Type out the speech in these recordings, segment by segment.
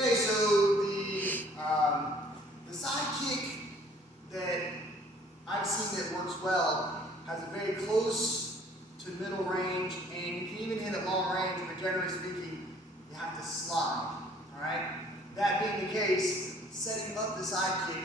Okay, so the side kick that I've seen that works well has a very close to middle range, and you can even hit at long range, but generally speaking, you have to slide. All right. That being the case, setting up the side kick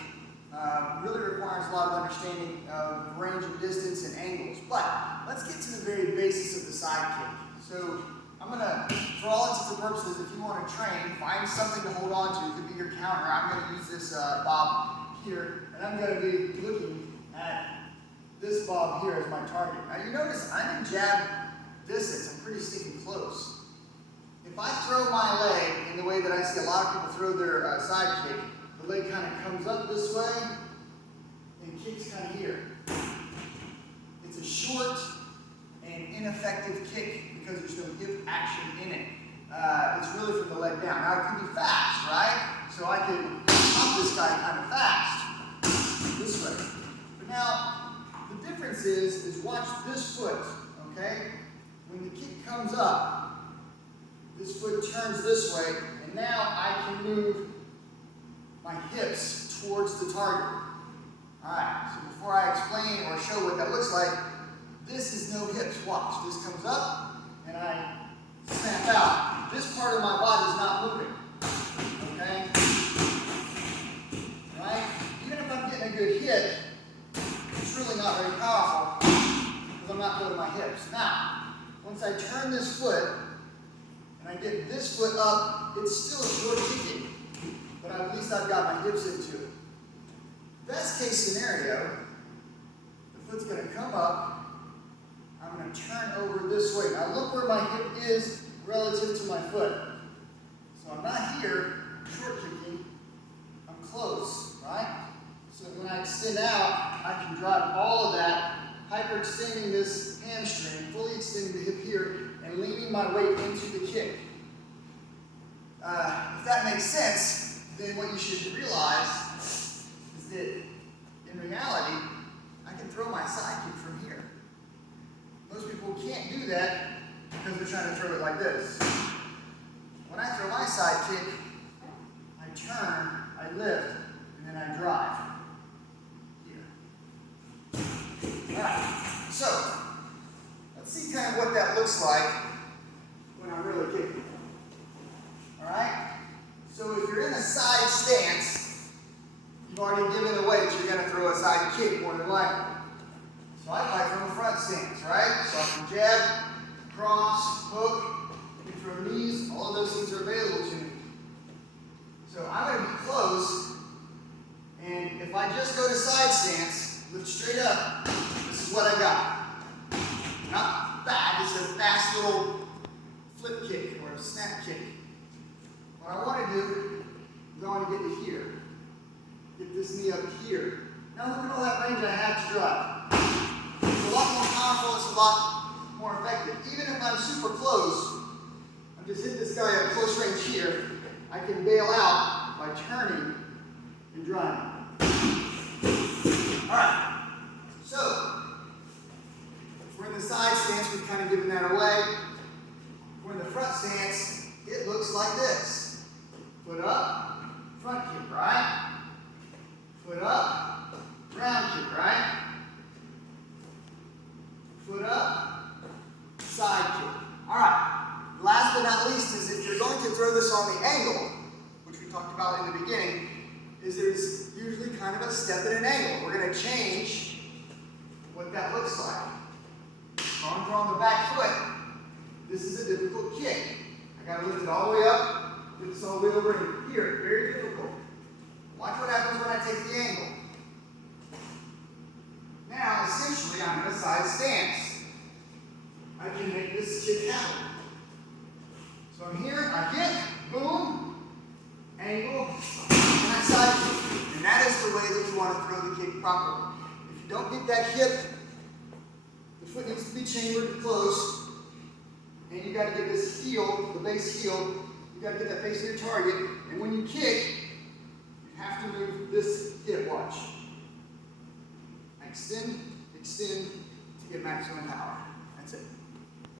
really requires a lot of understanding of range and distance and angles. But let's get to the very basis of the side kick. So I'm going to, for all intents and purposes, if you want to train, find something to hold on to. It could be your counter. I'm going to use this bob here, and I'm going to be looking at this bob here as my target. Now you notice I'm in jab distance. I'm pretty sticking close. If I throw my leg in the way that I see a lot of people throw their side kick, the leg kind of comes up this way and kicks kind of here. It's a short and ineffective kick because there's no hip action in it. It's really from the leg down. Now it can be fast, right? So I can pop this guy kind of fast this way. But now the difference is watch this foot, okay? When the kick comes up, this foot turns this way, and now I can move my hips towards the target. Alright, so before I explain or show what that looks like, this is no hips. Watch, this comes up, and I snap out. This part of my body is not moving. Okay? Right? Even if I'm getting a good hit, it's really not very powerful because I'm not moving my hips. Now, once I turn this foot, and I get this foot up, it's still short kicking, but at least I've got my hips into it. Best case scenario, the foot's going to come up, I'm going to turn over this way. Now look where my hip is relative to my foot. So I'm not here, short kicking, I'm close, right? So when I extend out, I can drive all of that, hyperextending this hamstring, fully extending the hip here, and leaning my weight into the kick. If that makes sense, then what you should realize is that in reality, I can throw my side kick from here. Most people can't do that because they're trying to throw it like this. When I throw my side kick, I turn, I lift, and then I drive. Here. Alright, so let's see kind of what that looks like when I'm really kicking. Alright? So if you're in a side stance, you've already given away that you're going to throw a side kick more than likely. So I fight from a front stance, right? So I can jab, cross, hook, you can throw knees, all of those things are available to me. So I'm going to be close, and if I just go to side stance, lift straight up, this is what I got. Not bad, it's a fast little flip kick or a snap kick. What I want to do is I want to get to here. Get this knee up here. Now look at all that range I have to drive. It's a lot more powerful, it's a lot more effective. Even if I'm super close, I'm just hitting this guy at close range here, I can bail out by turning and driving. Alright, so if we're in the side stance, we've kind of given that away. If we're in the front stance, it looks like this. Foot up, front kick, right? Foot up, round kick, right? Foot up, side kick. Alright, last but not least is if you're going to throw this on the angle, which we talked about in the beginning, is there's usually kind of a step at an angle. We're going to change what that looks like. So I'm throwing the back foot. This is a difficult kick. I got to lift it all the way up. Get this all the way over here. Very difficult. Watch what happens when I take the angle. Now, essentially, I'm in a side stance. I can make this kick happen. So I'm here, I hit, boom, angle, and I side kick. And that is the way that you want to throw the kick properly. If you don't get that hip, the foot needs to be chambered close, and you got to get this heel, the base heel. You got to get that face to your target, and when you kick, you have to move this hip, watch. Extend, extend to get maximum power. That's it.